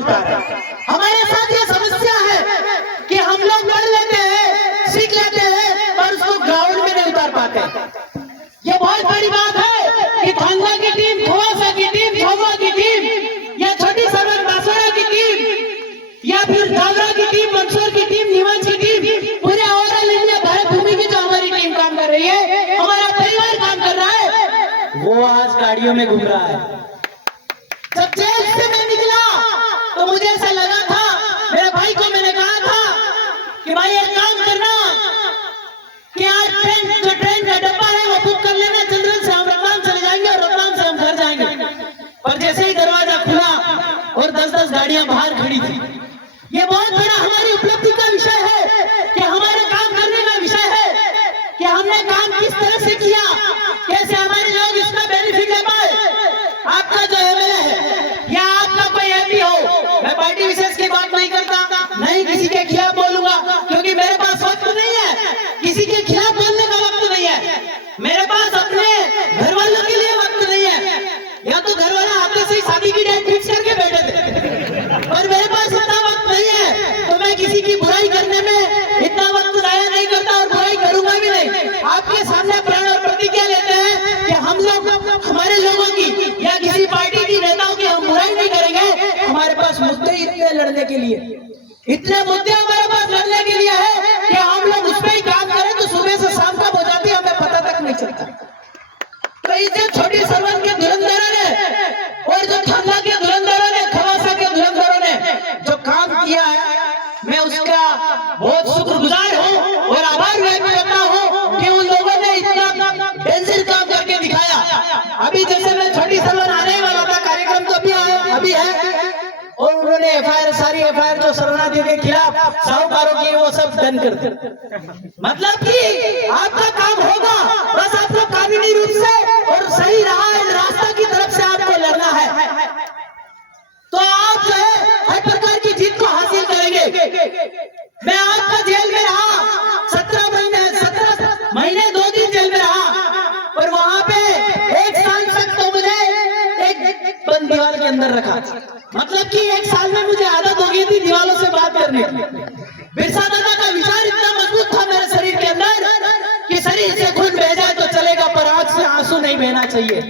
उतारा। हमारे साथ ये समस्या है कि हम लोग पढ़ लेते हैं, सीख लेते हैं, पर उसको ग्राउंड में नहीं उतार पाते। ये बहुत बड़ी बात है कि थांगा की टीम, खोवासा की टीम, झोमा की टीम, या छोटी सरवन बांसवाड़ा की टीम, या फिर जागरा की टीम, मंदसौर की टीम, नीमच की टीम, पूरे ओवरऑल इंडिया भारत भूमि की जो हमारी टीम काम कर रही है, हमारा परिवार काम कर रहा है, वो आज गाड़ियों में घूम रहा है। जब जेल से मैं निकला तो मुझे ऐसा लगा था, मेरे भाई को मैंने कहा था कि भाई एक काम करना कि आज ट्रेन का डब्बा है वो बुक कर लेना, चंद्रन से हम रतलाम चले जाएंगे और रतलाम से हम घर जाएंगे। पर जैसे ही दरवाजा खुला और 10-10 गाड़ियां बाहर खड़ी थी, ये बहुत बड़ा हमारी उपलब्धि का विषय है कि हमारे काम करने का विषय है कि हमने काम किस तरह से किया, कैसे हमारे लोग इसका बेनिफिट ले पाए। आपका जो एमएलए है या आपका कोई एमपी हो, मैं पार्टी विशेष की बात नहीं करता, नहीं किसी के खिलाफ बोलूंगा, क्योंकि मेरे पास वक्त नहीं है, किसी के खिलाफ बोलने का वक्त नहीं है। मेरे पास अपने घर वालों के लिए वक्त नहीं है, या तो घर वाला आते से ही शादी की डेट फिक्स करके बैठे थे, और मेरे पास इतना वक्त नहीं है तो मैं किसी की बुराई करने में इतना वक्त जाया नहीं करता और बुराई करूंगा भी नहीं। आपके सामने प्रण और प्रतिज्ञा लेते हैं कि हम लोग हमारे लोगों की या किसी पार्टी की नेताओं की हम बुराई नहीं करेंगे। हमारे पास मुद्दे इतने लड़ने के लिए, इतने मुद्दे हमारे पास लड़ने के लिए है कि हम लोग उस पर ही काम करें तो सुबह से शाम तक हो जाती है, हमें पता तक नहीं चलता। तो इसे छोटी सरवन के धुरंधरों ने और जो थाना के धुरंधरों ने, खवासा के धुरंधरों ने जो काम किया है, मैं उसका बहुत शुक्रगुजार हूँ और आभार व्यक्त करता हूँ कि उन लोगों ने इतना डेंजर काम करके दिखाया। अभी जैसे मैं छोटी सरवन आने वाला था, कार्यक्रम तो अभी है, और उन्होंने एफआईआर, सारी एफआईआर जो शरणार्थियों के खिलाफ साहूकारों की, वो सब डन कर दी। मतलब कि आपका काम होगा, बस आपको कानूनी रूप से और सही रास्ता की तरफ से आपको लड़ना है, तो आप जो है हर प्रकार की जीत को हासिल करेंगे। मैं आपका जेल में रहा 17 महीने 2 दिन जेल में रहा, और वहां पे 1 साल तक तो मुझे एक बंद दीवार के अंदर रखा। मतलब कि 1 साल में मुझे आदत हो गई थी दीवारों से बात करने की। बिरसा दादा का विचार इतना मजबूत था मेरे शरीर के अंदर कि शरीर से खून बह जाए तो चलेगा, पर आंख से आंसू नहीं बहना चाहिए।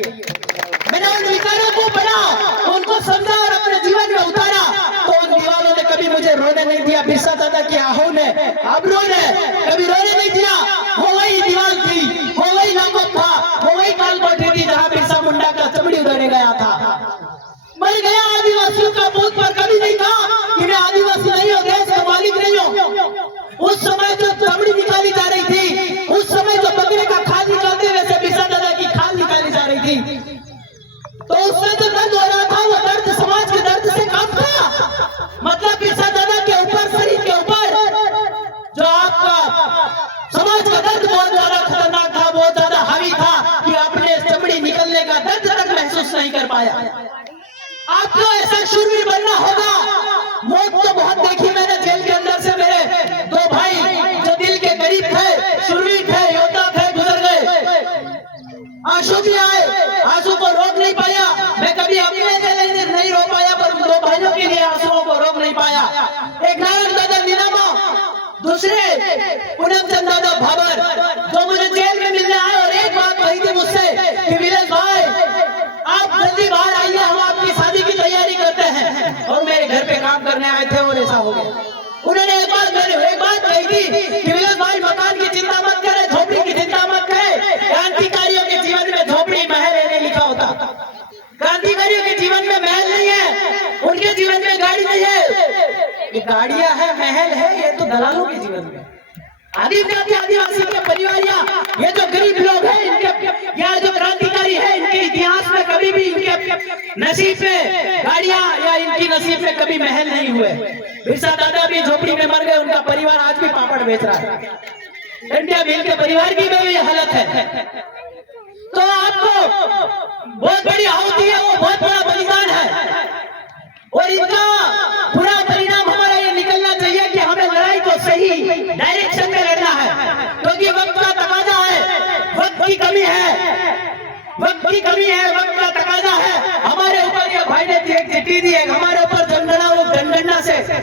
मैंने उन विचारों को पढ़ा, उनको समझा और अपने जीवन में उतारा, तो उन दीवारों ने कभी मुझे रोने नहीं दिया। बिरसा दादा की आहू ने, अबरों ने कभी रोने नहीं दिया। वो वही दीवार थी, वो वही लामत था, वो वही काल कोठरी थी जहाँ बिरसा मुंडा का चमड़ी उतारे गया था। मैं गया आदिवासियों का बूथ पर, कभी नहीं कहा कि मैं आदिवासी नहीं हूँ, देश का मालिक नहीं हूँ। उस समय जो चमड़ी निकाली जा रही थी, उस समय जो बकरे का खाल निकालते वैसे बिरसा दादा की खाल निकाली जा रही थी, तो उसमें जो दर्द हो रहा था वो दर्द समाज के दर्द से कम था। मतलब बिरसा दादा के ऊपर, शरीर के ऊपर जो आपका समाज का दर्द बहुत ज्यादा खतरनाक था, बहुत ज्यादा हावी था कि अपने चमड़ी निकलने का दर्द तक महसूस नहीं कर पाया। आपको ऐसा शूरवीर बनना होगा। मौत तो बहुत देखी मैंने जेल के अंदर से। मेरे 2 भाई जो दिल के करीब थे, शूरवीर थे, योद्धा थे, गुजर गए। आंसू भी आए, आंसू को रोक नहीं पाया। मैं कभी अपने लिए नहीं रो पाया, पर 2 भाइयों के लिए आंसुओं को रोक नहीं पाया। एक नारायण दादा नीलामा, दूसरे पूनमचंद दादा भाबर, जो मुझे जेल में मिलने आए और एक बात कही थी मुझसे कि विलेश भाई आप जल्दी बाहर आइए, हम आपकी शादी की तैयारी करते हैं। और मेरे घर पे काम करने आए थे और ऐसा हो गया। उन्होंने एक बात कही थी कि विलेश भाई मकान की चिंता मत करें, झोपड़ी की चिंता मत करें। क्रांतिकारियों के जीवन में झोपड़ी महल है नहीं लिखा होता। क्रांतिकारियों के जीवन में महल नहीं है, उनके जीवन में गाड़ी नहीं है। ये गाड़ियां है, महल है, ये तो दलालों के जीवन में। आदिवासी के परिवार या ये जो गरीब लोग हैं, इनके या जो क्रांतिकारी है, इनके इतिहास में कभी भी इनके नसीब में गाड़ियां या इनकी नसीब में कभी महल नहीं हुए। बिरसा दादा भी झोपड़ी में मर गए, उनका परिवार आज भी पापड़ बेच रहा है। इंडिया मिल के परिवार की भी ये हालत है। तो आपको बहुत बड़ी आहुति है, वो बहुत बड़ा बलिदान है, और इनका पूरा परिणाम हमारा ये निकलना चाहिए कि हमें लड़ाई को सही डायरेक्शन में लड़ना है, क्योंकि वक्त का तकाजा है, वक्त की कमी है, वक्त की कमी है, वक्त का तकाजा है। हमारे ऊपर ये भाई ने एक चिट्ठी दी है, हमारे ऊपर जनगणना वो वजह से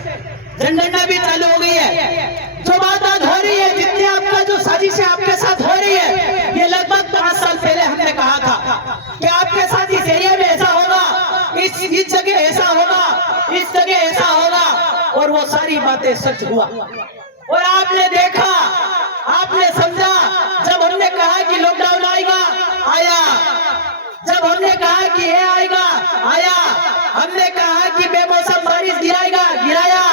जनगणना भी चालू हो गई है। जो बात आज हो रही है, जितनी आपका जो साजिश आपके साथ हो रही है, ये लगभग 5 साल पहले हमने कहा था कि आपके साथ इस एरिया में ऐसा होगा, इस जगह ऐसा होगा, इस जगह ऐसा होगा, और वो सारी बातें सच हुआ। और आपने देखा, आपने समझा। जब हमने कहा कि लॉकडाउन आएगा, आया। जब हमने कहा कि ये आएगा, आया। हमने कहा कि बेमौसम बारिश गिराएगा, गिराया।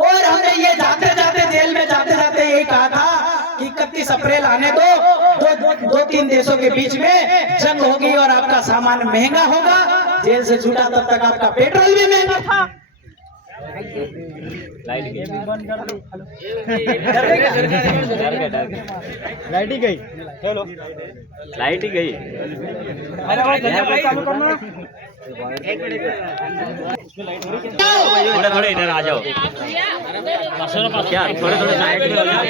और हमने ये जाते जाते जेल में जाते जाते यही कहा था कि 31 अप्रैल आने दो, 2-3 देशों के बीच में जंग होगी और आपका सामान महंगा होगा। जेल से छूटा तब तक आपका पेट्रोल भी महंगा था। लाइट गई, हेलो, लाइट ही गई। थोड़े थोड़े इधर आ जाओ, क्या थोड़े साइड में हो जाओ,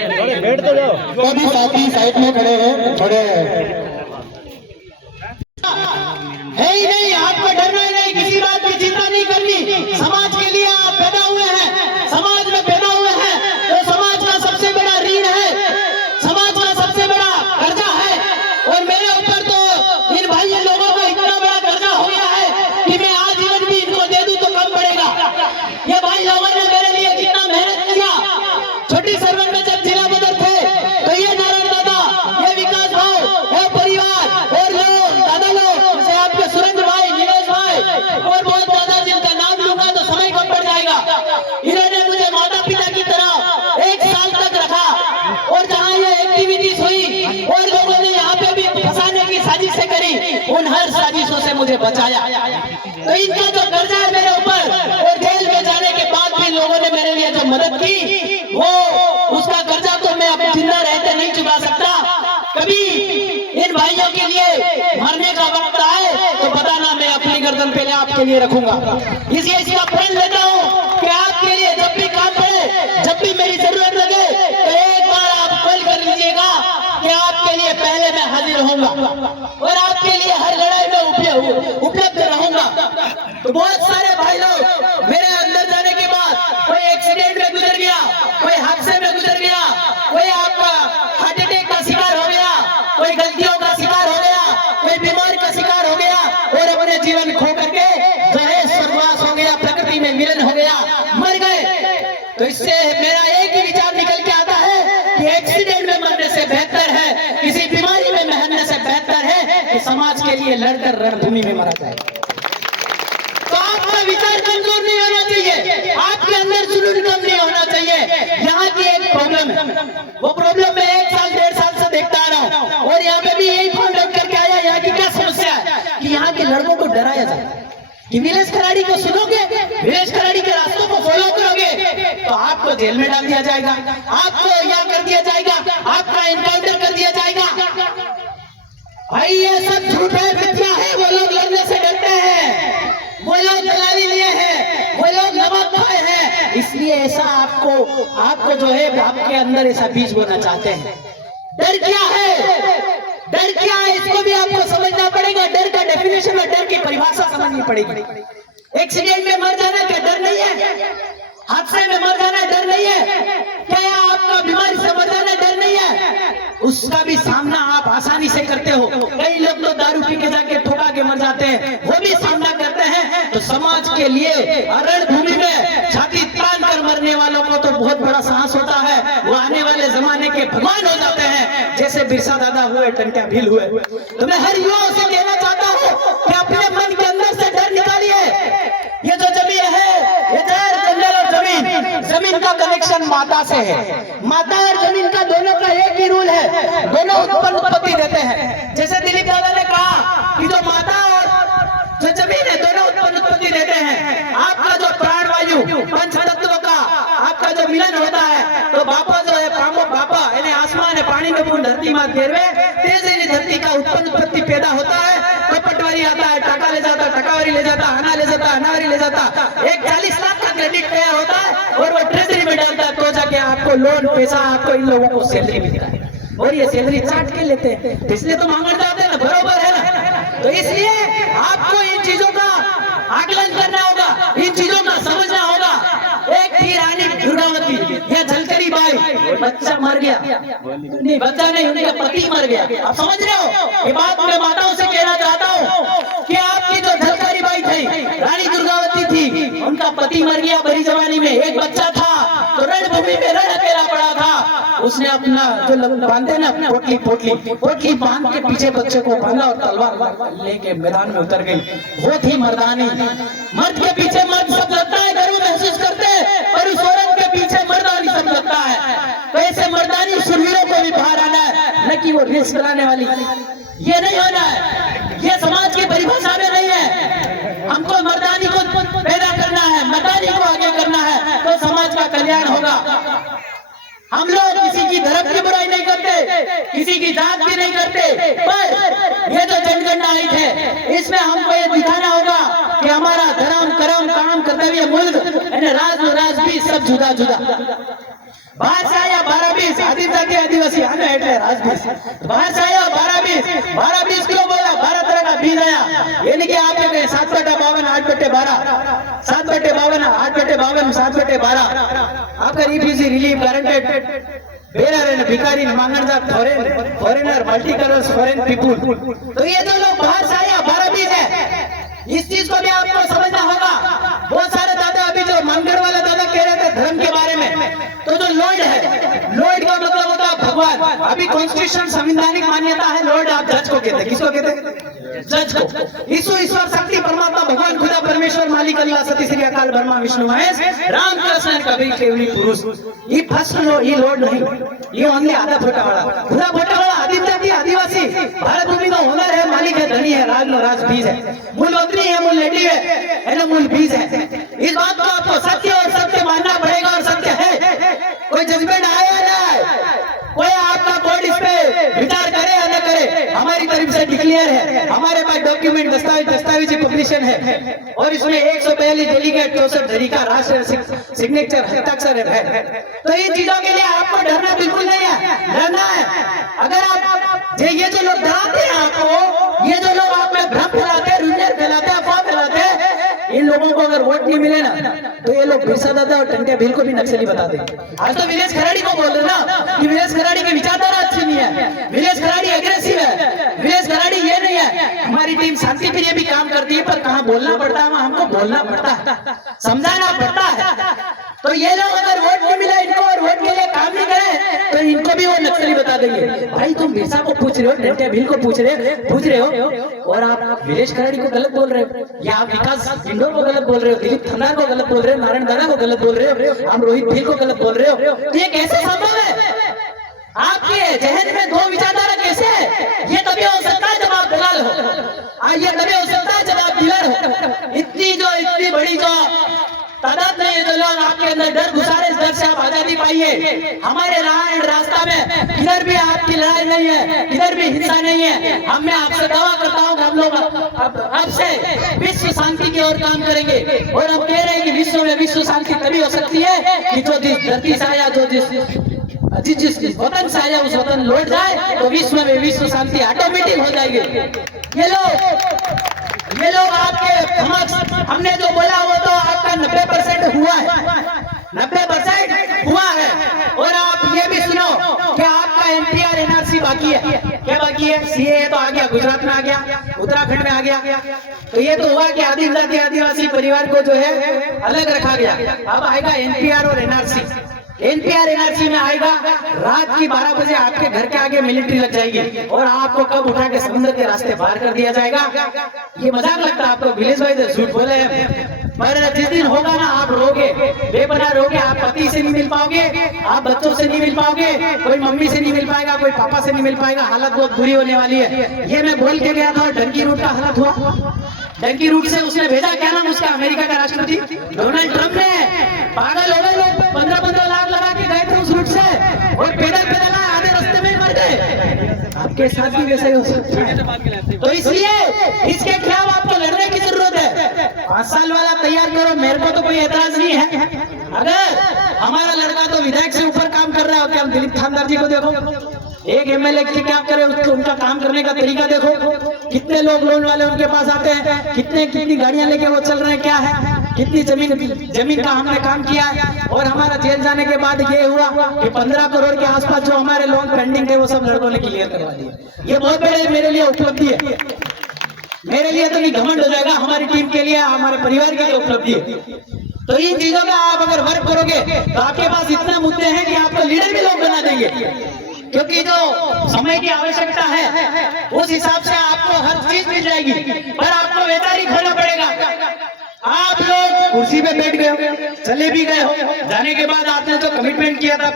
बैठ तो जाओ। सभी साथी साइड में खड़े हैं, थोड़े है ही नहीं। आपको डरना ही नहीं, किसी बात की चिंता नहीं करनी। समाज के लिए आप पैदा हुए हैं, समाज में पैदा हुए हैं, तो समाज का सबसे बड़ा ऋण है, समाज का सबसे बड़ा कर्जा है। और मेरे ऊपर तो इन भाई लोगों को इतना बड़ा कर्जा हो गया है कि मैं आजीवन भी इनको दे दूं तो कम पड़ेगा। ये भाई लोगों ने मेरे लिए कितना मेहनत किया। छोटी सरवन में जब जिला बदर थे तो ये नारायण दादा, ये विकास भाव, ये परिवार और लोग, दादा लोग, जैसे आपके सुरेंद्र भाई, नीलेश भाई और बहुत ज्यादा, जिनका नाम लूंगा तो समय कम पड़ जाएगा, इन्होंने मुझे माता पिता की तरह 1 साल तक रखा। और जहाँ ये एक्टिविटीज हुई और लोगों ने यहाँ पे भी फंसाने की साजिशें करी, उन हर साजिशों से मुझे बचाया। तो इनका जो कर्जा है मेरे ऊपर, और जेल में जाने के बाद भी लोगों ने मेरे लिए जो मदद की, वो उसका कर्जा तो मैं अब जिंदा रहते नहीं चुका सकता। कभी इन भाइयों के लिए मरने का वक्त आए तो बताना, मैं अपनी गर्दन पहले आपके लिए रखूंगा। इसलिए इसका प्रण लेता हूँ कि आपके लिए जब भी काम पड़े, जब भी मेरी जरूरत लगे, तो एक बार आप कॉल कर लीजिएगा कि आपके लिए पहले मैं हाजिर होऊंगा और आपके लिए हर लड़ाई में उपलब्ध रहूंगा। तो बहुत सारे भाई लोग मेरे अंदर जाने के बाद कोई एक्सीडेंट में गुजर गया, कोई हादसे में गुजर गया, कोई आपका हार्ट अटैक का शिकार हो गया, कोई गलतियों का शिकार हो गया, कोई बीमारी का शिकार हो गया और अपने जीवन खो करके जो है स्वर्गवास हो गया, प्रकृति में मिलन हो गया, मर गए। तो इससे मेरा एक ही विचार निकल के आता है कि एक्सीडेंट में मरने से बेहतर है, किसी बीमारी में मरने से बेहतर है कि समाज के लिए लड़कर रणभूमि में मरा जाए। तो आपका विचार कमजोर नहीं होना चाहिए, आपके अंदर जुनून कम नहीं होना चाहिए। यहाँ की एक प्रॉब्लम है, वो प्रॉब्लम मैं 1 साल 1.5 साल से देखता आ रहा हूँ और यहाँ पे भी यही फाइंड आउट करके आया। यहाँ की क्या समस्या है कि यहाँ के लड़कों को डराया जाए कि विलेश खराड़ी को सुनोगे, विलेश खराड़ी के रास्तों को फॉलो करोगे तो आपको जेल में डाल दिया जाएगा, आपको यहाँ कर दिया जाएगा, आपका एनकाउंटर कर दिया जाएगा। भाई ये सब झूठ है, मिथ्या है। वो लोग लड़ने से डरते हैं, वो लोग दलाली लिए हैं, वो लोग नमक खाए हैं। इसलिए ऐसा आपको जो है आपके अंदर ऐसा बीज बोना चाहते हैं। डर क्या है, डर क्या है, इसको भी आपको समझना पड़ेगा। डर का डेफिनेशन और डर की परिभाषा समझनी पड़ेगी। एक्सीडेंट में मर जाना क्या डर नहीं है? हादसे में मर जाना डर नहीं है क्या? आपका बीमारी से मर जाना डर नहीं है? उसका भी सामना आप आसानी से करते हो। कई लोग तो दारू पी के जाके ठोका के मर जाते हैं, वो भी सामना करते हैं। तो समाज के लिए रणभूमि में छाती तान कर मरने वालों को तो बहुत बड़ा साहस होता है। वो आने वाले जमाने के भगवान हो जाते हैं, जैसे बिरसा दादा हुए, टंट्या भील हुए। तो मैं हर युवाओं से कहना चाहता हूँ कि अपने मन के अंदर से डर निकालिए। ये जो जमीन है, ये जंगल और जमीन का कनेक्शन माता से है। माता और जमीन का दोनों का एक ही रूल है, दोनों उत्पत्ति देते हैं। जैसे दिलीप दादा ने कहा कि जो माता और जो जमीन है दोनों उत्पत्ति देते हैं। आपका जो प्राण वायु पंच तत्व का आपका जो मिलन होता है तो बापा जो है बापा यानी आसमान है, पानी में बूंद, धरती मात घेरवे, तेज धरती का उत्पत्ति पैदा होता है। तो पटवारी आता है, टाका ले जाता, टकावारी ले जाता, अना ले जाता, अनावारी ले जाता। एक 40 लाख का क्रेडिट तैयार होता है और वो ट्रेजरी में डालता है, तो जाके आपको लोन पैसा आपको इन लोगों को सैलरी मिलता है और ये सैलरी चाट के लेते हैं। इसलिए तो मांगने जाते हैं ना, बरोबर है ना? तो इसलिए आपको इन चीजों का आकलन करना होगा, इन चीजों का समझना होगा बच्चा मर गया, नहीं बच्चा नहीं, उनका पति मर गया। आप समझ रहे हो? ये बात मैं माताओं से कहना चाहता हूँ कि आपकी जो झलकारी बाई थी, रानी दुर्गावती थी, उनका पति मर गया बड़ी जवानी में, एक बच्चा था तो रणभूमि में रण अकेला पड़ा था। उसने अपना जो बांधे ना पोटली बांध के पीछे बच्चे को बांधा और तलवार लेके मैदान में उतर गई। वो थी मर्दानी। मर्द के पीछे मर्द सब लगता है, गर्व महसूस करते हैं, पर उस औरत के पीछे मर्दानी सब लगता है। तो ऐसे मर्दानी शूरवीरों को भी बाहर आना है, न कि वो रेस कराने वाली। ये नहीं होना है, ये समाज की परिभाषा में नहीं है। हमको मर्दानी को पैदा करना है, मर्दानी को आगे करना है, तो समाज का कल्याण होगा। हम लोग किसी की धर्म की बुराई नहीं करते, किसी की जात की नहीं करते, पर ये जो जनगणना आई है, इसमें हमको ये दिखाना होगा कि हमारा धर्म कर्म काम कर्तव्य मुल्क राज भी सब जुदा जुदा। बाहर से आया 12-20 आदिवासी हमें એટલે રાજબીસ, बाहर से आया 12-20 क्यों बोला? 12 तरह का बीज आया, यानी कि आपके कहे 7/52 8/12 7/52 8/52 7/12 आपका EPC relief guaranteed Berar and भिखारी मांगनजात foreigner multi colours foreign people. तो ये जो लोग बाहर से आया 12-20 है, इस चीज को भी आपको समझना होगा। बहुत सारे दादा अभी जो मंदिर वाले दादा कह रहे थे धर्म के बारे में, तो जो लॉर्ड है, लॉर्ड का मतलब होता है भगवान। अभी कॉन्स्टिट्यूशन संवैधानिक मान्यता है, लॉर्ड आप जज को कहते हैं, किसको कहते हैं? जज को। ईश्वर शक्ति परमात्मा भगवान खुदा परमेश्वर मालिक अल्लाह सती श्री अकाल ब्रह्मा विष्णु महेश राम कृष्ण कबीर केवली पुरुष। ये फर्स्ट ये लॉर्ड नहीं, ये ओनली आधा फोटा वाला, खुदा फोटा वाला आदिवासी भारत भूमि का ओनर है, मालिक है, धनी है, राज बीज है, मूल मंत्री है, मूल लेडी है ना, मूल बीज है। इस बात को आपको सत्य और सत्य मानना पड़ेगा, और सत्य है। कोई जजमेंट आया ना, कोई आपका बोर्ड इस पे विचार करे या न करे, हमारी तरफ से डिक्लेयर है, हमारे पास डॉक्यूमेंट दस्तावेजी पब्लिशन है, और इसमें 142 डेलीगेट 64 तरीका राष्ट्रीय सिग्नेचर हस्ताक्षर है। तो इन चीजों के लिए आपको डरना बिल्कुल नहीं है, डरना है। अगर आप ये जो लोग डराते हैं आपको, ये जो लोग आप में भ्रम फैलाते हैं, रुझान फैलाते हैं, अफवाह फैलाते हैं, इन लोगों को अगर वोट नहीं मिले ना, तो ये लोग बिरसा दादा और टंटिया भील को भी नक्सली बता देंगे। आज तो विलेज खराड़ी को बोल रहे ना कि विलेज खराड़ी की विचारधारा अच्छी नहीं है, विलेज खराड़ी एग्रेसिव है, विलेज खराड़ी ये नहीं है। हमारी टीम शांति के लिए भी काम करती है, पर कहाँ बोलना पड़ता है, हमको बोलना पड़ता है, समझाना पड़ता है। तो ये लोग अगर वोट नहीं मिला इनको और वोट के लिए काम नहीं करे, तो इनको भी वो नक्सली बता देंगे। भाई तुम बिरसा को पूछ रहे हो, टंटिया भील को पूछ रहे हो, और आप विलेज खराड़ी को गलत बोल रहे हो, या आप विकास को गलत बोल रहे हो, दिलीप थन्नार को गलत बोल रहे हो, नारायण दादा को गलत बोल रहे हो, हम रोहित भील को गलत बोल रहे हो। तो ये कैसे संभव है? आपके जहन में दो विचारधारा कैसे है? ये तभी हो सकता है जब आप दलाल हो, ये तभी हो सकता है जब आप डीलर हो। इतनी बड़ी जो तादाद में ये जो लोग आपके अंदर डर घुसा रहे, इस डर से आप आजादी पाइए। हमारे रास्ता में इधर भी आपकी लड़ाई नहीं है, इधर भी हिंसा नहीं है। हम मैं आपसे दावा करता हूँ कि हम लोग अब से विश्व शांति की ओर काम करेंगे, और हम कह रहे हैं कि विश्व में विश्व शांति तभी हो सकती है कि जो धरती से आया, जिस वतन से आया उस वतन लौट जाए, तो विश्व में विश्व शांति ऑटोमेटिक हो जाएगी। ये लोग आपके हमने जो बोला वो तो आपका 90% हुआ है, 90% हुआ है। और आप ये भी सुनो कि आपका एनपीआर एनआरसी बाकी है। क्या बाकी है? सीए तो आ गया, गुजरात में आ गया, उत्तराखंड में आ गया। तो ये तो हुआ कि आदिम आदिवासी परिवार को जो है अलग रखा गया। अब आएगा एनपीआर और एनआरसी। एनपीआर एनआरसी में आएगा, रात की 12 बजे आपके घर के आगे मिलिट्री लग जाएगी, और आपको कब उठा के समुद्र के रास्ते पार कर दिया जाएगा। ये मजाक लगता है आपको, विलेज भाई तो झूठ बोले हैं, पर जिस दिन होगा ना आप रोगे, बेपनाह रोगे। आप पति से नहीं मिल पाओगे, आप बच्चों से नहीं मिल पाओगे, कोई मम्मी से नहीं मिल पाएगा, कोई पापा से नहीं मिल पाएगा। हालत बहुत बुरी होने वाली है। ये मैं बोल के गया था, डंकी रूट का हालत हुआ। डंकी रूट से उसने भेजा, क्या नाम उसका, अमेरिका का राष्ट्रपति डोनाल्ड ट्रंप ने। पागल हो गए लोग, 15-15 लाख लगा के गए थे उस रूट से, और पैदल आधे रास्ते में मर गए। आपके साथ भी वैसे ही हो सकता है। तो इसलिए इसके खिलाफ आपको लड़ने की जरूरत है। 5 साल वाला तैयार करो, मेरे को तो कोई एतराज नहीं है। अगर हमारा लड़का तो विधायक से ऊपर काम कर रहा है, क्या दिलीप थानदार जी को देखो, एक एमएलए के क्या करे, उनका काम करने का तरीका देखो। कितने लोग लोन वाले उनके पास आते हैं, कितनी गाड़ियां लेके वो चल रहे हैं, क्या है, कितनी जमीन का हमने काम किया और हमारा जेल जाने के बाद ये हुआ कि 15 करोड़ के आसपास जो हमारे लोन पेंडिंग थे वो सब लड़कों ने क्लियर करवा दिए। ये बहुत बड़े मेरे लिए उपलब्धि है, मेरे लिए तो नहीं घमंड हो जाएगा, हमारी टीम के लिए, हमारे परिवार के लिए उपलब्धि है। तो इन चीजों में आप अगर वर्क करोगे तो आपके पास इतना मुद्दे हैं कि आपको लीडर भी लोग बना देंगे, क्योंकि जो समय की आवश्यकता है उस हिसाब से आपको हर चीज मिल जाएगी, पर आपको वैचारिक होना पड़ेगा। आप लोग कुर्सी पे बैठ गए हो, चले भी गए हो, जाने के बाद आपने जो कमिटमेंट किया था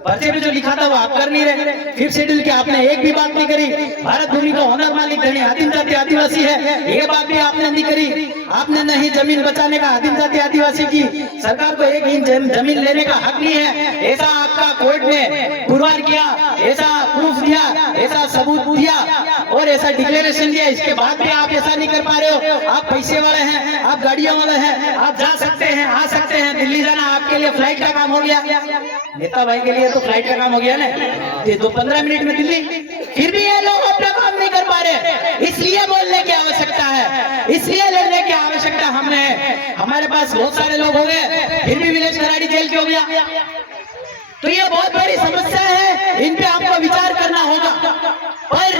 पर्चे पे जो लिखा था वो आप कर नहीं रहे। फिर शेड्यूल के आपने एक भी बात नहीं करी। भारत भूमि का ऑनर मालिक धनी आदिम जाति आदिवासी है, ये बात भी आपने नहीं करी। आपने नहीं जमीन बचाने का आदिम जाति आदिवासी की सरकार को एक इंच जमीन लेने का हक नहीं है, ऐसा आपका कोर्ट ने पुरवार किया, ऐसा प्रूफ दिया, ऐसा सबूत दिया और ऐसा डिक्लेरेशन दिया। इसके बाद भी आप ऐसा नहीं कर पा रहे हो। आप पैसे वाले हैं, आप गाड़ियों वाले हैं, आप जा सकते हैं, आ सकते हैं। दिल्ली जाना आपके लिए फ्लाइट का काम हो गया, नेता भाई के लिए तो फ्लाइट का काम हो गया ना, ये 15 मिनट में दिल्ली। फिर भी ये लोग अपना काम नहीं कर पा रहे, इसलिए बोलने की आवश्यकता है, इसलिए लड़ने की आवश्यकता हमें है। हमारे पास बहुत सारे लोग हो गए, फिर भी विलेज खराड़ी जेल क्यों गया? तो ये बहुत बड़ी समस्या है, इन पे आपको विचार करना होगा। पर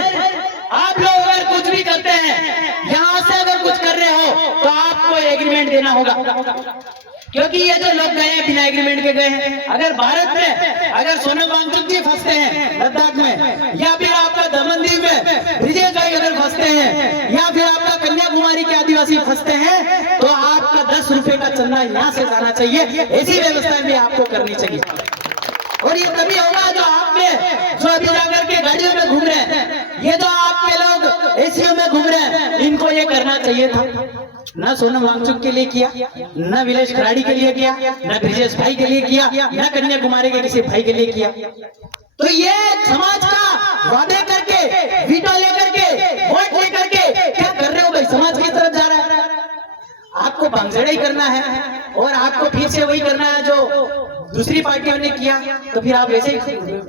आप लोग अगर कुछ भी करते हैं, यहाँ से अगर कुछ कर रहे हो तो आपको एग्रीमेंट देना होगा, क्योंकि ये जो लोग गए हैं बिना एग्रीमेंट के गए हैं। अगर भारत में अगर सोनम वांगचुक जी फंसते हैं लद्दाख में, या फिर आपका दमनदीव में ब्रिजेश भाई अगर फंसते हैं, या फिर आपका कन्याकुमारी के आदिवासी फंसते हैं, तो आपका 10 रुपए का चंदा यहाँ से जाना चाहिए। ऐसी व्यवस्था भी आपको करनी चाहिए। और ये तभी होगा जो आप में जो अभी जाकर के गाड़ियों में घूम रहे हैं, ये जो आपके लोग एसीओ में घूम रहे हैं, इनको ये करना चाहिए था। न सोनम वांगचुक के लिए किया, न विलेश खराड़ी के लिए किया, न ब्रिजेश भाई के लिए किया, न कन्याकुमारी के किसी भाई के लिए किया। तो ये समाज का वादे करके, वीटो लेकर के, वोट लेकर के क्या कर रहे हो भाई? समाज की तरफ जा रहा है, आपको भांगचड़ा ही करना है और आपको फिर से वही करना है जो दूसरी पार्टियों ने किया। तो फिर आप वैसे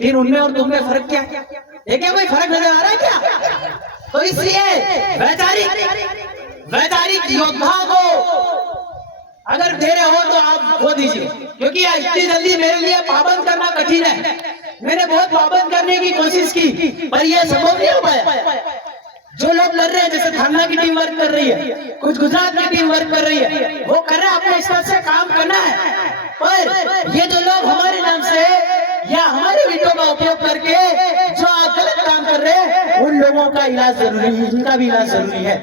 फिर उनमें और तुम में फर्क क्या है? क्या कोई फर्क नजर आ रहा है क्या? तो इसलिए वैचारिक योद्धा को अगर दे रहे हो तो आप वो दीजिए, क्योंकि इतनी जल्दी मेरे लिए पाबंद करना कठिन है। मैंने बहुत पाबंद करने की कोशिश की, पर यह संभव नहीं हो पाया। जो लोग कर रहे हैं, जैसे थाना की टीम वर्क कर रही है, कुछ गुजरात की टीम वर्क कर रही है, वो कर रहे हैं, अपने स्तर से काम करना है। पर ये जो लोग हमारे नाम से या हमारे वीटो का उपयोग करके जो आप गलत काम कर रहे हैं, उन लोगों का इलाज जरूरी है, उनका भी इलाज जरूरी है।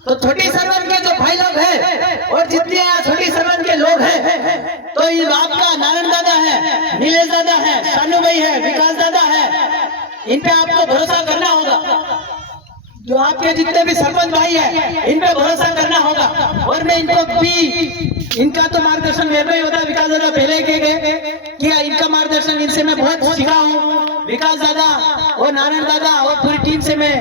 तो छोटी सरवन के जो भाई लोग हैं और जितने छोटी सरवन के लोग हैं, तो ये आपका नारायण दादा है, नीलेश दादा है, शानू भाई है, विकास दादा है, इन पे आपको भरोसा करना होगा। जो आपके जितने भी सरपंच भाई हैं, इन पे भरोसा करना होगा। और मैं इनको भी, इनका तो मार्गदर्शन मेरे ही होता है। विकास दादा पहले के गए कि इनका मार्गदर्शन, इनसे मैं बहुत सीखा हूँ। विकास दादा और नारायण दादा और पूरी टीम से मैं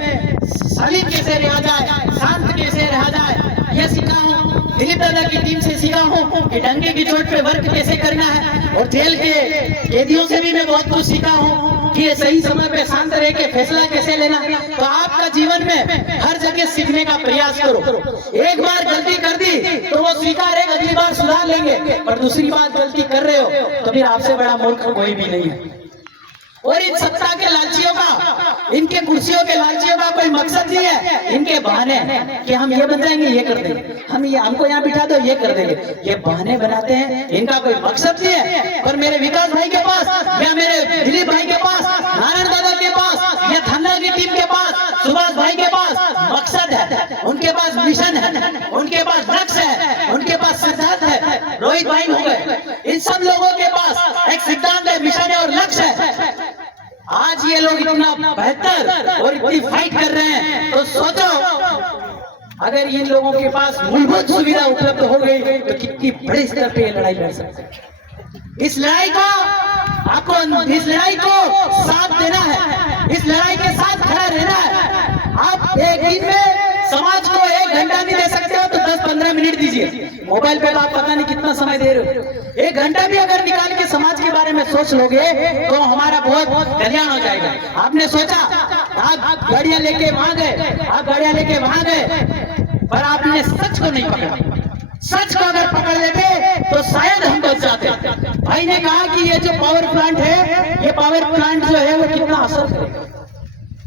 शालीन कैसे रहा जाए, शांत कैसे रहा जाए, ये सीखा हूँ। दिलीप दादा की टीम से सीखा हूँ कि डंके की चोट पे वर्क कैसे करना है। और जेल के कैदियों से भी मैं बहुत कुछ सीखा हूँ कि ये सही समय पे शांत रह के फैसला कैसे लेना। तो आपका जीवन में हर जगह सीखने का प्रयास करो। एक बार गलती कर दी तो वो स्वीकार है, अगली बार सुधार लेंगे, पर दूसरी बार गलती कर रहे हो तो फिर आपसे बड़ा मूर्ख कोई भी नहीं है। और इन सत्ता के लालचियों का, इनके कुर्सियों के लालचियों का कोई मकसद नहीं है। इनके बहाने कि हम ये बन जाएंगे, ये कर देंगे, हम ये हमको यहाँ बिठा दो, ये कर देंगे, ये बहाने बनाते हैं। इनका कोई मकसद नहीं है। और मेरे विकास भाई के पास या मेरे दिलीप भाई के पास, नारायण दादा के पास या थाना की टीम के पास, सुभाष भाई के पास मकसद है, उनके पास मिशन है, उनके पास लक्ष्य है, उनके पास सिद्धांत है। रोहित भाई हो गए, इन सब लोगों के पास एक सिद्धांत है, मिशन है और लक्ष्य है। आज ये लोग इतना बेहतर और इतनी फाइट कर रहे हैं, तो सोचो अगर इन लोगों के पास मूलभूत सुविधा उपलब्ध हो गई तो कितनी बड़ी स्तर पे लड़ाई लड़ सकते हैं। इस लड़ाई को आपको, इस लड़ाई को साथ देना है, इस लड़ाई के साथ खड़ा रहना है। आप एक दिन में समाज को 1 घंटा नहीं दे सकते हो तो 10-15 मिनट दीजिए। मोबाइल पे तो आप पता नहीं कितना समय दे रहे हो। 1 घंटा भी अगर निकाल के समाज के बारे में सोच लोगे तो हमारा बहुत कल्याण हो जाएगा। आपने सोचा, आप गाड़ियां लेके वहां गए, आप गाड़ियां लेके वहां गए, पर आपने सच को नहीं पकड़ा। सच को अगर पकड़ लेते तो शायद हम बच जाते। भाई ने कहा कि ये जो पावर प्लांट है, ये पावर प्लांट जो है वो कितना असर करेगा,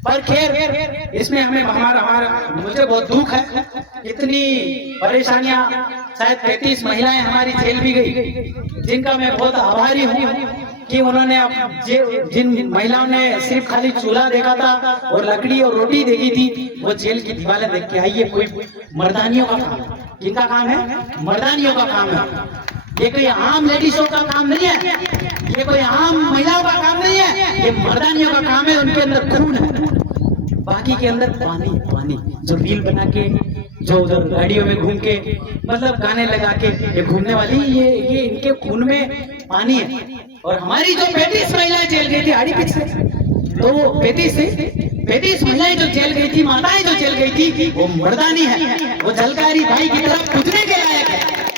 पर खैर इसमें हमें हमारा मुझे बहुत दुख है। इतनी परेशानियां, शायद 35 महिलाएं हमारी जेल भी गई, जिनका मैं बहुत आभारी हूँ कि उन्होंने जिन महिलाओं ने सिर्फ खाली चूल्हा देखा था और लकड़ी और रोटी देखी थी, वो जेल की दीवारें देख के आई। ये कोई मर्दानियों का काम है। किनका काम है? मर्दानियों का काम है। ये कोई आम लेडीजों का काम नहीं है, ये कोई आम महिलाओं का काम नहीं है, ये मर्दानियों का काम है। उनके अंदर खून है, बाकी के अंदर पानी पानी। जो रील बना के, जो उधर गाड़ियों में घूम के, मतलब गाने लगा के ये घूमने वाली, ये इनके खून में पानी है। और हमारी जो 35 महिलाएं जेल गई थी आड़ी पीछे, तो वो 35 महिलाएं जो जेल गई थी, माताएं जो जेल गई थी, वो मर्दानी है, वो झलकारी भाई की तरफ पूछने के लायक है।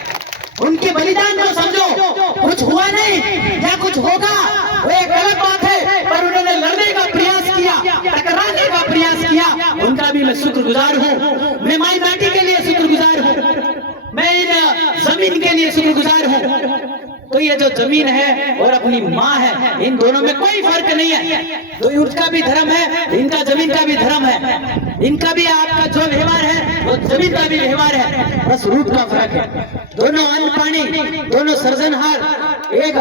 उनके बलिदान को समझो। कुछ हुआ नहीं या कुछ होगा वो एक गलत बात है, पर उन्होंने लड़ने का प्रयास किया, टकराने का प्रयास किया, उनका भी मैं शुक्रगुजार हूँ। मैं माई माटी के लिए शुक्रगुजार हूँ, मैं इन जमीन के लिए शुक्रगुजार हूँ। तो ये जो जमीन है और अपनी माँ है, इन दोनों में कोई फर्क नहीं है। तो उनका भी धर्म है, इनका जमीन का भी धर्म है, इनका भी आपका जो व्यवहार है वो जमीन का भी व्यवहार है, बस रूप का फर्क है। दोनों अन्न पानी, दोनों सर्जनहार, एक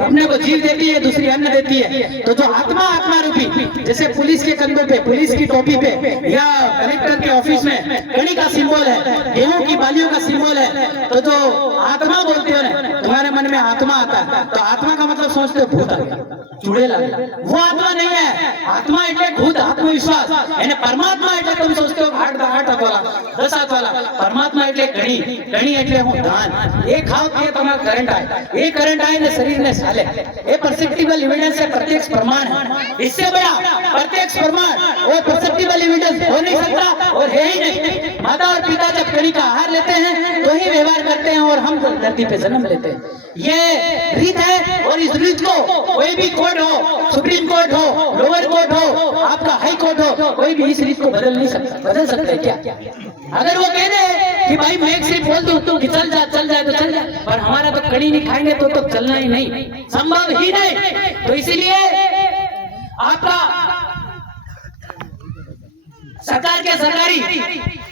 अपने को जीव देती है, दूसरी अन्न देती है। तो जो आत्मा रूपी, जैसे पुलिस के कंधों पे, पुलिस की टोपी पे या कलेक्टर के ऑफिस में कड़ी का सिंबल है, गेहूं की बालियों का सिंबल है, तो जो आत्मा बोलते हो ना, तुम्हारे मन में आत्मा आता है, तो आत्मा का मतलब सोचते हो भूत आ गया, चुड़ैल आ गया। वो आत्मा नहीं है। आत्मा એટલે खुद आत्मविश्वास, એને પરમાત્મા એટલે તમે સોચते हो 8 वाला 10 हाथ वाला। परमात्मा એટલે કણી એટલે હું દાન। એ ખાવ કે તમારો કરंट आए, ये करंट आए ने शरीर ने साले, ये परसेप्टिबल एविडेंस है, प्रत्यक्ष प्रमाण है। इससे बड़ा प्रत्यक्ष प्रमाण और परसेप्टिबल एविडेंस हो नहीं सकता और है ही नहीं। माता और पिता जब कणी का आहार लेते हैं तो ही व्यवहार करते हैं और हम धरती पे जन्म लेते हैं। ये रीत है और इस रीत को कोई भी कोर्ट हो, सुप्रीम कोर्ट हो, लोअर कोर्ट हो, आपका हाई कोर्ट हो, कोई भी इस रीत को बदल नहीं सकता। बदल सकता है क्या? अगर वो कह रहे कि भाई मैं एक सिर्फ बोल दूं कि चल जाए तो चल जाए, पर हमारा तो कड़ी नहीं खाएंगे तो चलना ही नहीं, संभव ही नहीं। तो इसीलिए आपका सरकार के सरकारी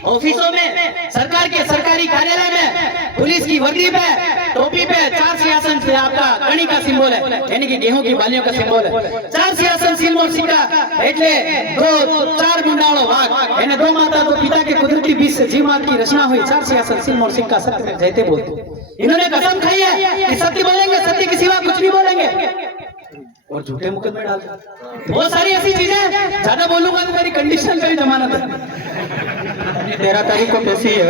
ऑफिसों में, सरकार के सरकारी कार्यालय में, पुलिस की वर्दी पे, टोपी पे 4 सिंहासन से आपका कणी का सिंबल है, यानी कि गेहूं की बालियों का सिंबल है। 4 सिंहासन सिंबल सिक्का એટલે 4 मुंडाओ वाघ, એને 2 माता तो पिता के कुदरती बीच से जीवात की रचना हुई। 4 सिंहासन सिंबल सिक्का सत्य में जयते बोलते। इन्होंने कसम खाई है कि सत्य बोलेंगे, सत्य के सिवा कुछ नहीं बोलेंगे और झूठे मुकदमे डालते। बहुत सारी ऐसी चीजें, ज्यादा बोलूंगा तो मेरी कंडीशन का भी जमानत है। 13 तारीख को पेशी है,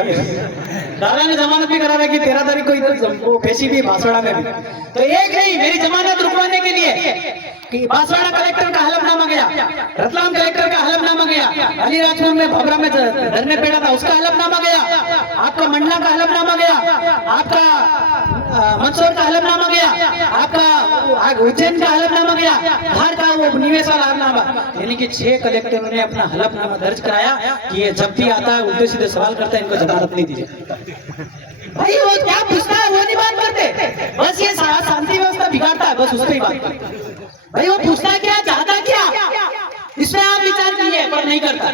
दादा ने जमानत भी करा है कि 13 तारीख को इधर पेशी भी बांसवाड़ा में भी। तो एक नहीं, मेरी जमानत रुकवाने के लिए कि बांसवाड़ा कलेक्टर का हलफनामा गया, रतलाम कलेक्टर का हलफनामा गया, अलीराजपुर में भबरा में धरने पेड़ा था उसका हलफनामा गया, आपका मंडला का हलफनामा गया, आपका मंदसौर का हलफनामा गया, आपका उज्जैन का हलफनामा गया, धार का वो निवेश वाला हलफनामा, यानी कि 6 कलेक्टरों ने अपना हलफनामा दर्ज कराया कि ये जब भी आता है उल्टे सीधे सवाल करता है, इनको जमानत नहीं दी जाती। भाई वो क्या पूछता है वो नहीं बात करते, बस ये शांति व्यवस्था बिगाड़ता है, बस उसकी बात करते। भाई वो पूछता क्या, चाहता क्या, इसमें आप विचार कीजिए, पर नहीं करता।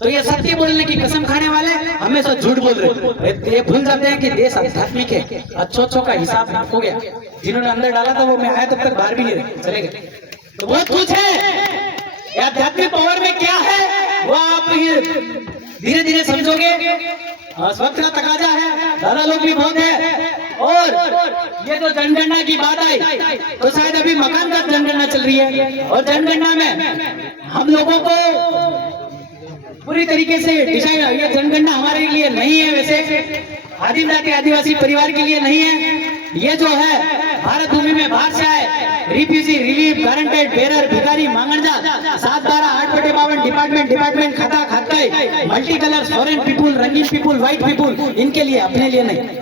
तो ये सत्य बोलने की कसम खाने वाले हमेशा झूठ बोल रहे हैं। ये भूल जाते हैं कि देश आध्यात्मिक है, अच्छों का हिसाब हो गया। जिन्होंने अंदर डाला था वो मैं आया तब तक बाहर भी नहीं रहे, चले गए। तो बहुत कुछ है आध्यात्मिक पावर में, क्या है वो आप धीरे धीरे समझोगे। वक्त का तकाजा है, दादा लोग भी बहुत है। और ये तो जनगणना की बात आई तो शायद अभी मकान का जनगणना चल रही है, और जनगणना में हम लोगों को पूरी तरीके से डिसाइड, ये जनगणना हमारे लिए नहीं है, वैसे आदिम जाति आदिवासी परिवार के लिए नहीं है। ये जो है भारत भूमि में बाहर से आए रिफ्यूजी, रिलीफ, गारंटेड, बेरर, भिखारी, मांगणजा, 7/12, 8/52 डिपार्टमेंट खाता खाते, मल्टी कलर, फॉरेन पीपुल, रंगीन पीपुल, व्हाइट पीपुल, इनके लिए, अपने लिए नहीं।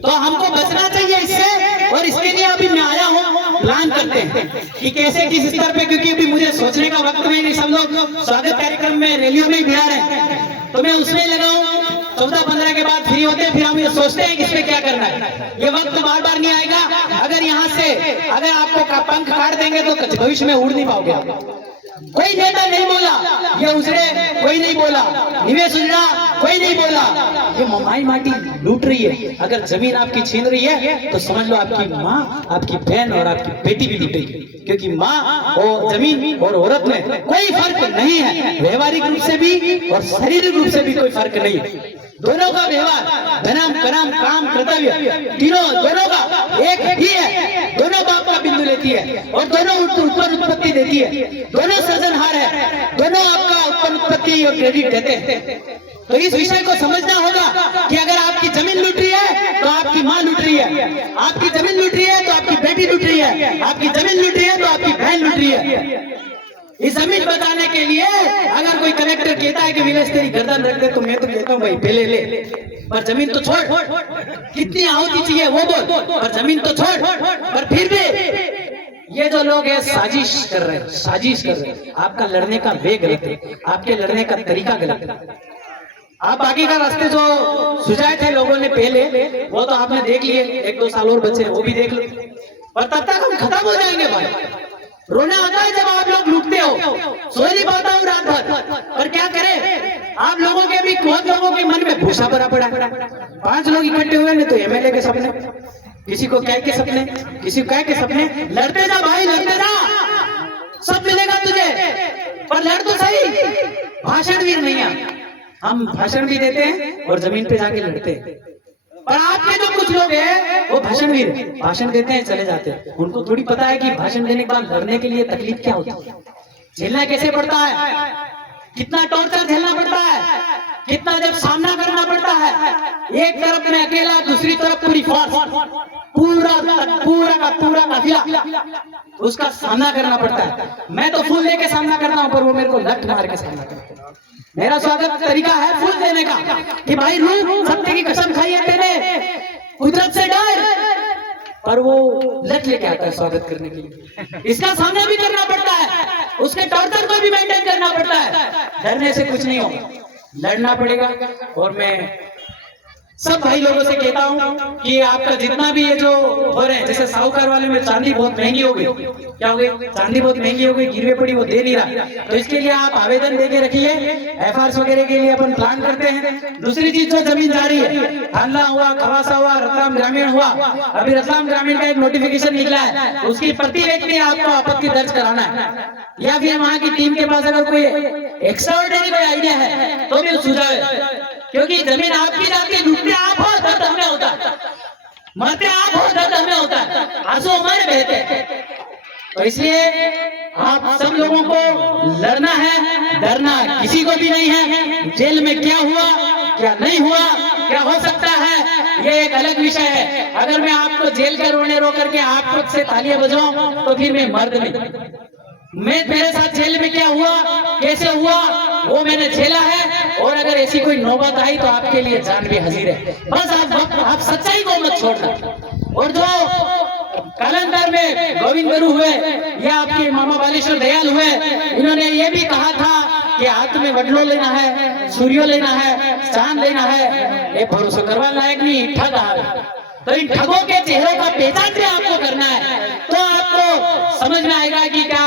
तो हमको बचना चाहिए इससे, और इसके लिए अभी मैं आया हूँ, प्लान करते हैं कि कैसे किस स्तर पे, क्योंकि अभी मुझे सोचने का वक्त में नहीं, सब लोग स्वागत कार्यक्रम में रैलियों में भिड़ा रहे हैं, तो मैं उसमें लगा हूँ। 14-15 के बाद फ्री होते हैं, फिर हम ये सोचते हैं कि इसमें क्या करना है। ये वक्त बार बार नहीं आएगा। अगर यहाँ से अगर आपको पंख काट देंगे तो भविष्य में उड़ नहीं पाओगे आप। कोई नेता नहीं बोला ये उजड़े, कोई नहीं बोला निवेश उजड़ा, कोई नहीं बोला। ये माई माटी लूट रही है। अगर जमीन आपकी छीन रही है तो समझ लो आपकी माँ, आपकी बहन और आपकी बेटी भी लूटेगी, क्योंकि माँ और जमीन और औरत में कोई फर्क नहीं है। व्यवहारिक रूप से भी और शारीरिक रूप से भी कोई फर्क नहीं है। दोनों का व्यवहार, धर्म, कर्म, काम, कर्तव्य, तीनों दोनों का एक ही है। दोनों बाप का बिंदु लेती है और दोनों ऊपर उत्पत्ति देती है। दोनों सृजनहार है, दोनों आपका उत्पन्न उत्पत्ति और क्रेडिट देते हैं। तो इस विषय को समझना होगा कि अगर आपकी जमीन लूट रही है तो आपकी माँ लूट रही है, आपकी जमीन लूट रही है तो आपकी बेटी लूट रही है, आपकी जमीन लूट रही है तो आपकी बहन लूट रही है। इस जमीन बचाने के लिए अगर कोई कलेक्टर कहता है कि विलेज तेरी गर्दन रख दे, तो मैं तो कहता हूँ भाई पहले ले, पर जमीन तो छोड़। कितनी आहुति चाहिए वो बोल, पर जमीन तो छोड़। पर फिर भी ये जो लोग हैं साजिश कर रहे हैं, साजिश कर रहे हैं। आपका लड़ने का वे गलत है, आपके लड़ने का तरीका गलत है। आप बाकी का रास्ते जो सुझाए थे लोगों ने पहले, वो तो आपने देख लिए। 1-2 साल और बचे, वो भी देख लो। पर तब तक हम खत्म हो जाएंगे भाई। रोना आता है जब आप लोग लूटते हो, सो नहीं पाता हूँ रात भर। और क्या करें, आप लोगों के भी बहुत लोगों के मन में भूसा भरा पड़ा। 5 लोग इकट्ठे हुए नहीं तो एमएलए के सपने, किसी को क्या के सपने, किसी को क्या के सपने। लड़ते जा भाई, लड़ते जा, सब मिलेगा तुझे, पर लड़ तो सही। भाषण वीर नहीं है, हम भाषण भी देते हैं और जमीन पे जाके लड़ते हैं। पर आपके जो कुछ लोग हैं वो भाषण वीर, भाषण देते हैं चले जाते हैं। उनको थोड़ी पता है कि भाषण देने के बाद लड़ने के लिए तकलीफ क्या होती है, झेलना कैसे पड़ता है, कितना टॉर्चर झेलना पड़ता है, कितना जब सामना करना पड़ता है। एक तरफ में अकेला, दूसरी तरफ पूरी फोर्स, पूरा का काफिला, उसका सामना करना पड़ता है। मैं तो फूल लेके सामना करता हूँ, पर वो मेरे को लठ मार के सामना करता है। मेरा स्वागत तरीका है फूल देने का कि भाई रूह सत्य की कसम खाई है तेरे, कुदरत से डर, पर वो लठ लेके आता है स्वागत करने के लिए। इसका सामना भी करना पड़ता है, उसके टॉर्चर को भी मेंटेन करना पड़ता है। डरने से कुछ नहीं होगा, लड़ना पड़ेगा। और मैं सब भाई लोगों से कहता हूँ कि आपका जितना भी ये जो हो रहे हैं, जैसे साहूकार वाले में चांदी बहुत महंगी हो गई, क्या हो गई, चांदी बहुत महंगी हो गई, गिरवे पड़ी, वो दे नहीं रहा। तो इसके लिए आप आवेदन देके रखिए, एफआईआर वगैरह के लिए अपन प्लान करते हैं। दूसरी चीज जो जमीन जा रही है, थाना हुआ, खवासा हुआ, रतलाम ग्रामीण हुआ, अभी रतलाम ग्रामीण का एक नोटिफिकेशन निकला है, उसकी प्रति व्यक्ति आपको आपत्ति दर्ज कराना है। या फिर वहाँ की टीम के पास अगर कोई एक्स्ट्राऑर्डिनरी कोई आइडिया है तो भी सुझाव, क्योंकि जमीन आपकी जाती है, लूटते आप हो, दर्द हमें होता है, मरते आप हो, दर्द हमें होता है, आंसू हमारे बहते हैं। तो इसलिए आप सब लोगों को लड़ना है, डरना किसी को भी नहीं है। जेल में क्या हुआ, क्या नहीं हुआ, क्या हो सकता है, ये एक अलग विषय है। अगर मैं आपको जेल के रोने रो करके आप खुद से तालियां बजाऊं तो फिर मैं मर्द नहीं। मैं मेरे साथ जेल में क्या हुआ, कैसे हुआ, वो मैंने झेला है। और अगर ऐसी कोई नौबत आई तो आपके लिए जान भी हाजिर है। बस आप सच्चाई को मत छोड़ना। और जो कालांतर में गोविंद गुरु हुए या आपके मामा बालेश्वर दयाल हुए, इन्होंने ये भी कहा था कि हाथ में वडलो लेना है, सूर्यो लेना है, चांद लेना है, ये भरोसा करवा लायक नहीं, ठग आ रहा। तो इन ठगों के चेहरों का पहचान भी आपको करना है, तो आपको समझ में आएगा कि क्या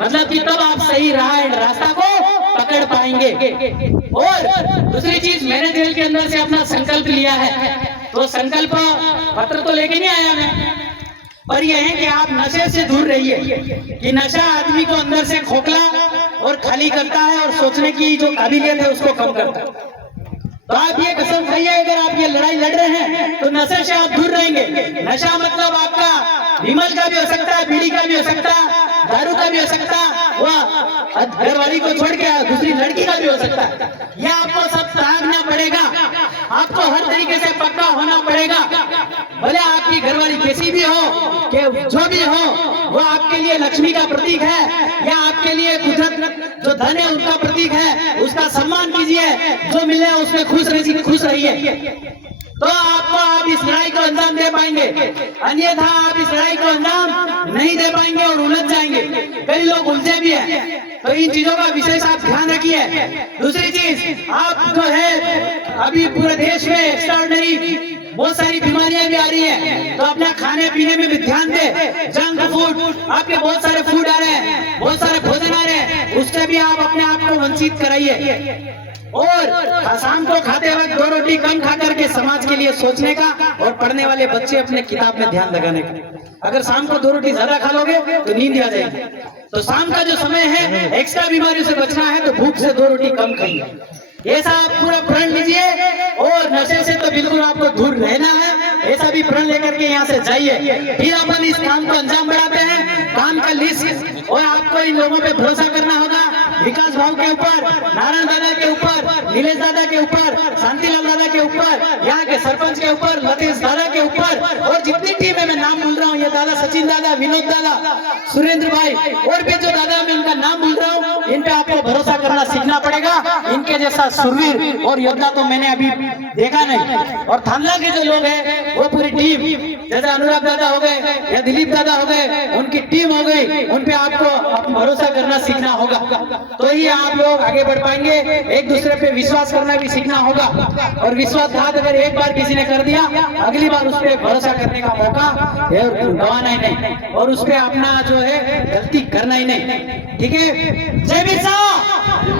मतलब, कि तब आप सही रास्ता को पकड़ पाएंगे। और दूसरी चीज, मैंने जेल के अंदर से अपना संकल्प लिया है, तो संकल्प पत्र तो लेके नहीं आया मैं, पर यह है कि आप नशे से दूर रहिए। कि नशा आदमी को अंदर से खोखला और खाली करता है और सोचने की जो काबिलियत है उसको कम करता है। तो आप ये कसम खाइए, अगर आप ये लड़ाई लड़ रहे हैं तो नशे से आप दूर रहेंगे। नशा मतलब आपका विमल का भी हो सकता है, बीड़ी का भी हो सकता है, दारू का भी हो सकता है, वह घरवाली को छोड़ के दूसरी लड़की का भी हो सकता है। यह आपको सब त्यागना पड़ेगा, आपको हर तरीके से पक्का होना पड़ेगा। भले आपकी घरवाली कैसी भी हो, कि जो भी हो, वो आपके लिए लक्ष्मी का प्रतीक है या आपके लिए कुदरत जो धन है उसका प्रतीक है, उसका सम्मान कीजिए। जो मिले उसमें खुश रहिए। तो आपको आप इस लड़ाई को अंजाम दे पाएंगे, अन्यथा आप इस लड़ाई को अंजाम नहीं दे पाएंगे और उलझ जाएंगे। कई लोग उलझे भी हैं, तो इन चीजों का विशेष आप ध्यान रखिए। दूसरी चीज, आप जो है अभी पूरे देश में एक्स्ट्राऑर्डिनरी बहुत सारी बीमारियां भी आ रही हैं, तो अपना खाने पीने में भी ध्यान दे। जंक फूड, आपके बहुत सारे फूड आ रहे हैं, बहुत सारे भोजन आ रहे हैं, उससे भी आप अपने आप को वंचित कराइए। और शाम को खाते वक्त 2 रोटी कम खा करके समाज के लिए सोचने का, और पढ़ने वाले बच्चे अपने किताब में ध्यान लगाने का। अगर शाम को 2 रोटी ज्यादा खा लोगे तो नींद आ जाएगी। तो शाम का जो समय है, एक्स्ट्रा बीमारियों से बचना है तो भूख से 2 रोटी कम खाइए। ऐसा आप पूरा प्रण लीजिए, और नशे से तो बिल्कुल आपको दूर रहना है। ऐसा भी प्रण लेकर के यहाँ से जाइए। फिर अपन इस काम को अंजाम बढ़ाते हैं, काम का लिस्ट, और आपको इन लोगों पे भरोसा करना होगा। विकास भाव के ऊपर, नारायण दादा के ऊपर, नीलेश दादा के ऊपर, शांतिलाल दादा के ऊपर, यहाँ के सरपंच के ऊपर, लतीश दादा के ऊपर, और जितनी टीम है मैं नाम भूल रहा हूँ, ये दादा सचिन दादा, विनोद दादा, सुरेंद्र भाई, और भी जो दादा मैं उनका नाम भूल रहा हूँ, इन पे आपको भरोसा करना सीखना पड़ेगा। इनके जैसा सुरवीर और योद्धा तो मैंने अभी देखा नहीं। और थानला के जो लोग हैं वो पूरी टीम, जैसे अनुराग दादा हो गए या दिलीप दादा हो गए, उनकी टीम हो गई, उन पे आपको भरोसा करना सीखना होगा, तो ही आप लोग आगे बढ़ पाएंगे। एक दूसरे पे विश्वास करना भी सीखना होगा, और विश्वासघात अगर एक बार किसी ने कर दिया, अगली बार उस पर भरोसा करने का मौका गंवाना ही नहीं, और उस पर अपना जो है गलती करना ही नहीं। ठीक है, जय बिरसा,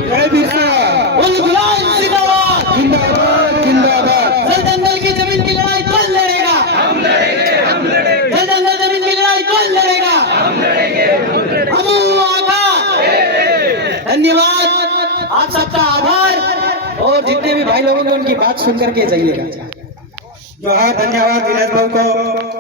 जय बिरसा, गुलाम जिंदाबाद, जिंदाबाद जिंदाबाद। जल जंगल की जमीन की लड़ाई कौन लड़ेगा? हम लड़ेंगे, हम लड़ेंगे। जल जंगल जमीन की लड़ाई कौन लड़ेगा? हम लड़ेंगे, हम लड़ेंगे। हम आगा। धन्यवाद, आप सबका आभार, और जितने भी भाई लोगों ने उनकी बात सुन करके जाइएगा। जोहार, धन्यवाद विलास भाऊ को।